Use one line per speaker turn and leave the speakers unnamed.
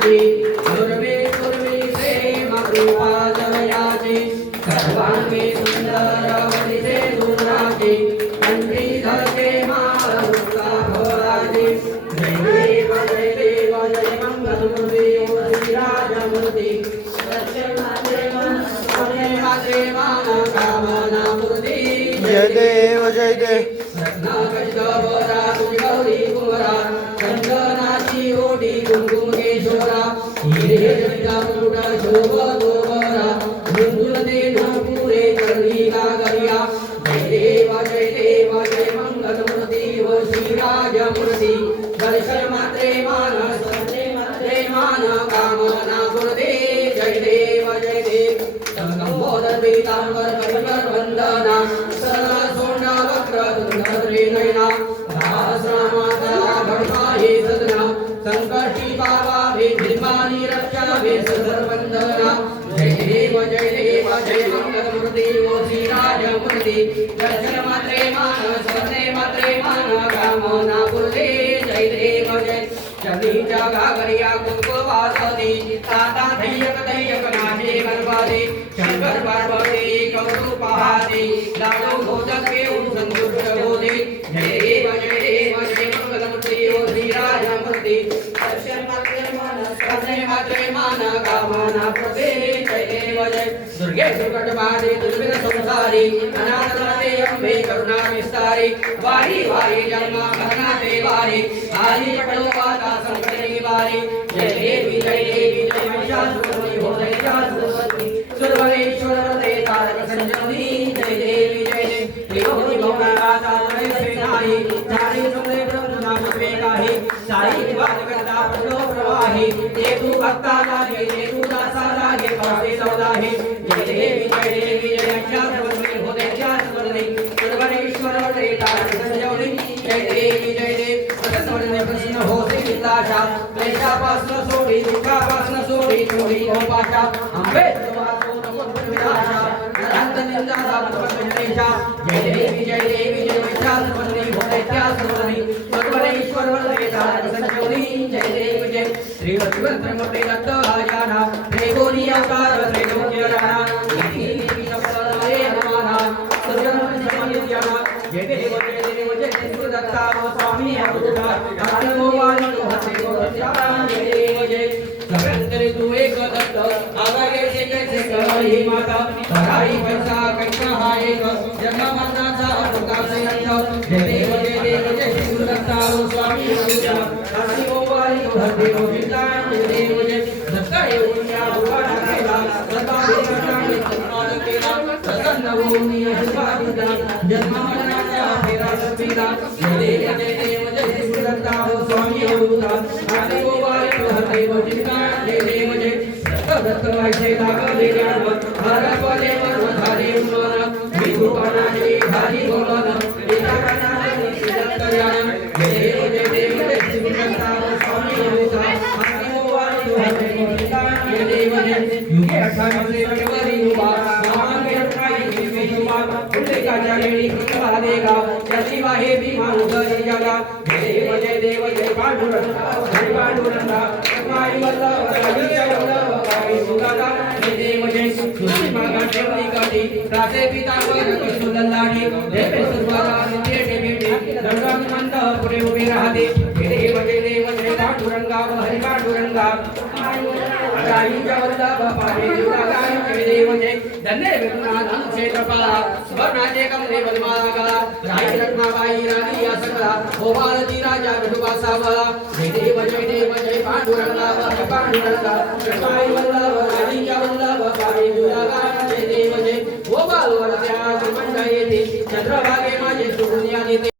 माझी दुर्वे पूर्वी प्रेम कृपा जवयाची सर्वांगी सुंदर वनिते दुराची कंठी धरते मारुता भोराची जय देव जय देव जय मंगलमूर्ती मुकुट शोभतो बरा झुंझुन ते पुरे चरणी गागरिया जय देव जय देव जय मंगलमूर्ती व श्रीराजमूर्ती दर्शन मात्रे मान सर्वे मात्रे मान गुरुदे जय देव जय देव संगमोदर पीतांबर कलिकर वंदना सदा सोंडा वक्र तुंडरे दुर्गे। दुर्गटबारी दुर्विन संसारी अनाथनाथे अंबे करुणा विस्तारी वारी वारी जन्म भरना देवारी। आदि पटलो वाता संकटे निवारी जय देवी जय देवी जय महिषासुरमर्दिनी हो जय जासुरमर्दिनी सुरवरेश्वर ते तारक संजनी जय देवी जय देवी। त्रिभुवनी भवनाता तुमरे सेनाही चारी सुमरे ब्रह्म नाम स्वेगाही साई विवाद करता प्रवाही ते तू भक्ता लागे ते तू दासा लागे पावे सौदाही। जय देवी जय देवी, जय महिषासुरमर्दिनी हो जय जासुरमर्दिनी सुरवरेश्वर ते तारक संजनी। जय देवी जय देवी प्रसन्न प्रसन्न होते विलाशा क्लेशापासून सोडी दुःखापासून सोडी सोडी हो पाशा। अंबे तुझ्या नको विलाशा नरांत निंदा दापत संदेशा जय देवी जय देवी, जय विशाल वंदनी भोदैत्या सुरवनी सर्वरेश्वर वंदे तारक संजोनी। जय देवी, जय श्री वत्सवंतमूर्ते दत्त आजाना हे गोरी अवतार श्री राणा देवी सप्तरे नमाना सज्जन समन्वित्याना जय देव जय देव जय देव दत्ता व स्वामी अवतार हरि गोवाल हरि गोवाल जय देव जय सगळ्यांतरी तू एक दत्त आगागे से कैसे करी माता कराई पैसा कैसा हा एक जन्म मरणाचा प्रकाश जय देव जय देव जय देव दत्ता व स्वामी अवतार हरि हरि स्वामी अवतार हरि गोवाल हरि गोविंद जय देगा त्याची वाहे भीमा उदरी जगा देव जय देव जय पांडुरंग हरी पांडुरंग माई वल्लभ हरी जय वल्लभ पाई सुदादा जय देव जय सुशी मागा ठेवली काठी रासे पितांबर कृष्ण दल्लाडी देवे सुरवारा नित्य ठेवी दंडात मंद पुढे उभे राहते देव जय देव जय पांडुरंगा हरी पांडुरंगा राईच्या वल्लभ जय जय धन्य विघ्नानं क्षेत्रपाला स्वर्णाचे कमले बलमाला राई रत्नाबाई राणी या सकला भारती राजा विठुबा सावळा जय देव जय देव जय पांडुरंगा हरी पांडुरंगा कृष्णाई वल्लभ राणीच्या वल्लभ पाई सुदादा जय देव जय ओ बालवरत्या मंडळ येते चंद्रभागे माझे या नेते